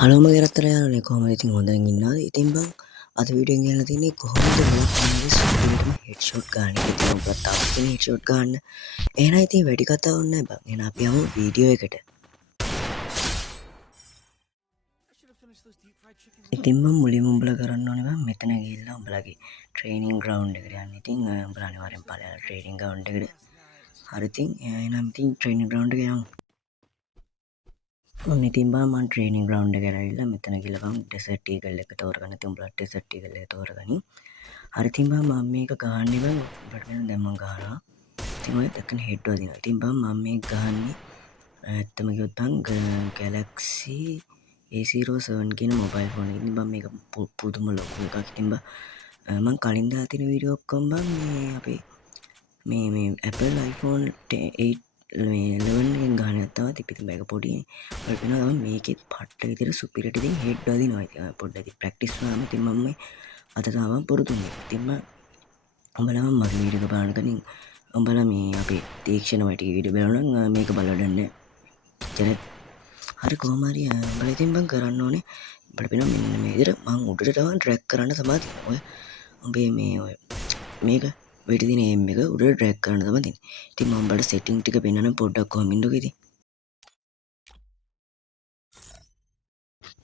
හලෝම ගෙරත්තර යාළුවනේ කොහොමද ඉතින් හොඳින් ඉන්නවද? ඉතින් බං අද වීඩියෝ එකෙන් ගෙනල්ලා තියෙන්නේ කොහොමද ඔයාලගේ සුපිරිම හෙඩ්ෂොට් ගන්න එක. ඉතින් ඔබත් තාම හෙඩ්ෂොට් ගන්න. එහෙනම් ඉතින් වැඩි කතාවක් නැහැ බං. එහෙනම් අපි යමු වීඩියෝ එකට. ඉතින් මම මුලින්ම උඹලා කරන්න ඕනේ බං මෙතන ගිහිල්ලා උඹලගේ ට්‍රේනින් ග්‍රවුන්ඩ් එකට යන්න. ඉතින් උඹලා අනිවාර්යෙන් ඵලයලා ට්‍රේනින් ග්‍රවුන්ඩ් එකට. හරි ඉතින් එහෙනම් ඉතින් ට්‍රේනින් ග්‍රවුන්ඩ් එකට යමු. ඔන්න ඉතින් බං මම ට්‍රේනින් ග්‍රවුන්ඩ් එකට ඇවිල්ලා මෙතන ගිහලා බං ඩෙසර්ට් ඊගල් එක තෝරගන්න. ඉතින් උඹලා ඩෙසර්ට් ඊගල් එක තෝරගනින්. හරි ඉතින් බං මම මේක ගහන්නේ බං උඹලට මෙන්න දැන් මම ගහනවා. ඉතින් ඔය දක්වන හෙඩ් වදිනවා. ඉතින් බං මම මේක ගහන්නේ ඇත්තම කිව්වොත් බං Galaxy A07 කියන මොබයිල් ෆෝන් එකකින්. බං මේක පුදුම ලොකු එකක්. ඉතින් බං මම කලින් දාලා තියෙන වීඩියෝ ඔක්කොම බං මේ අපේ මේ Apple iPhone 8 මේ 11 එකෙන් ගහන එකක් තමයි. ඉතින් මේක පොඩි ඔයාලට පේනවා තමයි මේකෙත් පට්ට විදිහට සුපිරියට ඉතින් හෙඩ් වදිනවා. ඉතින් පොඩ්ඩක් ඉතින් ප්‍රැක්ටිස් වුණාම ඉතින් මම මේ අද තාම පුරුදු වෙන්නේ. ඉතින් මම උඹලා මගේ වීඩියෝ එක බලන්න කලින් උඹලා මේ අපේ තීක්ෂණ වටි වීඩියෝ බලනවා නම් මේක බලන්න එච්චරයි. හරි කොහොම හරි උඹලා ඉතින් බං කරන්න ඕනේ උඹලා පේනවා මෙන්න මේ විදිහට මම උඩට තව ඩ්‍රැග් කරන්න තමයි තියෙන්නේ. ඔය උඹේ මේ ඔය මේක වෙඩි දින එම් එක උඩට ඩ්‍රැග් කරන්න තමයි තියෙන්නේ. ඉතින් මම උඹලට සෙටින්ග් ටික පෙන්නන්න පොඩ්ඩක් කොහොම ඉන්නකෝ ඉතින්.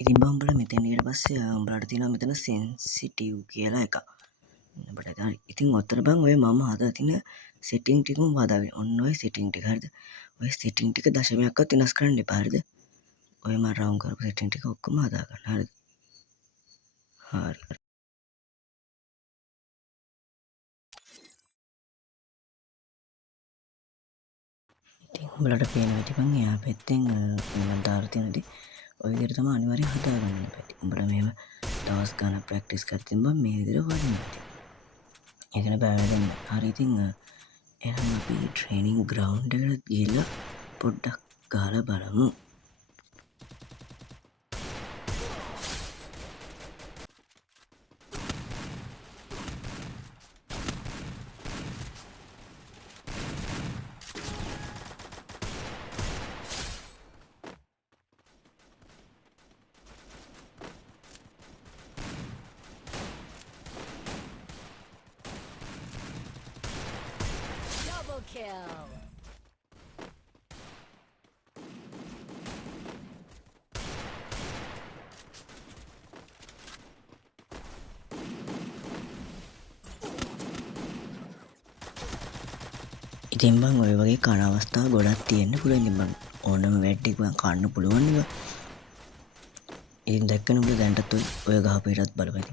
ඉතින් බං උඹලා මෙතෙන් ඊට පස්සේ උඹලාට තියෙනවා මෙතන සෙන්සිටිව් කියලා එකක්. ඔබට හරි. ඉතින් ඔතන බං ඔය මම හදලා තියෙන සෙටින්ග් ටිකම හදාගෙන. ඔන්න ඔය සෙටින්ග් ටික හරිද? ඔය සෙටින්ග් ටික දශමයක්වත් වෙනස් කරන්න එපා හරිද? ඔය මම රවුන්ඩ් කරපු සෙටින්ග් ටික ඔක්කොම හදා ගන්න හරිද? හරි. ඉතින් උඹලට පේනවා ඉතින් බං එහා පැත්තෙන් මම දාලා තියෙන දේ ඔය විදිහට තමයි අනිවාර්යෙන් හදා ගන්න ඕනේ. උඹලා මේව දවස් ගානක් ප්‍රැක්ටිස් කරද්දී බං මේ විදිහට වදිනවා. ඒකන බෑ දෙන්න. හරි ඉතින් එහෙනම් අපි ට්‍රේනින් ග්‍රවුන්ඩ් එකට ගිහිල්ලා පොඩ්ඩක් ගහලා බලමු. Kill. ඉතින් බං ඔය වගේ කන අවස්ථා ගොඩක් තියෙන්න පුළුවන්. ඉතින් බං ඕනම වැඩි බං කන්න පුළුවන් නේ බං. ඉතින් දැක්කම උඹලා දැන්ටත් ඔය ගහපු එකටත් බලපන්.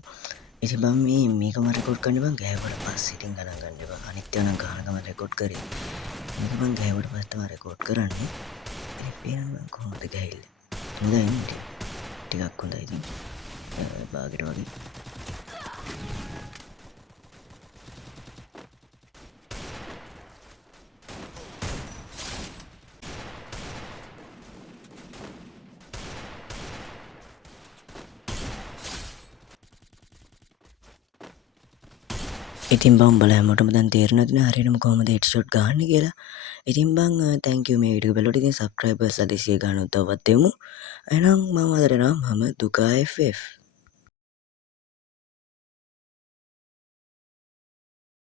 ඉතින් බං මේක මම රෙකෝඩ් කරන්න බං ගෑවුවට පස්සේ ඉතින් ගණන් ගන්න එපා. අනිත් ඒවා නම් ගහන ගමන් රෙකෝඩ් කරේ. මේක බං ගෑවුවට පස්සේ තමයි රෙකෝඩ් කරන්නේ. ඉතින් පේනවා බං කොහොමද ගෑහිල්ල. හොඳයි නේ. ටිකක් හොඳයි ඉතින්. බාගෙට වගේ. ඉතින් බං උඹලා හැමෝටම දැන් තේරෙනවද නේ හරියටම කොහොමද හෙඩ්ෂොට් ගහන්නේ කියලා. ඉතින් බං thank you මේ වීඩියෝ බලුවට. ඉතින් subscribers 200 ගානක් තවත් දෙමු. එහෙනම් මම අදට නම් මම දුකා FF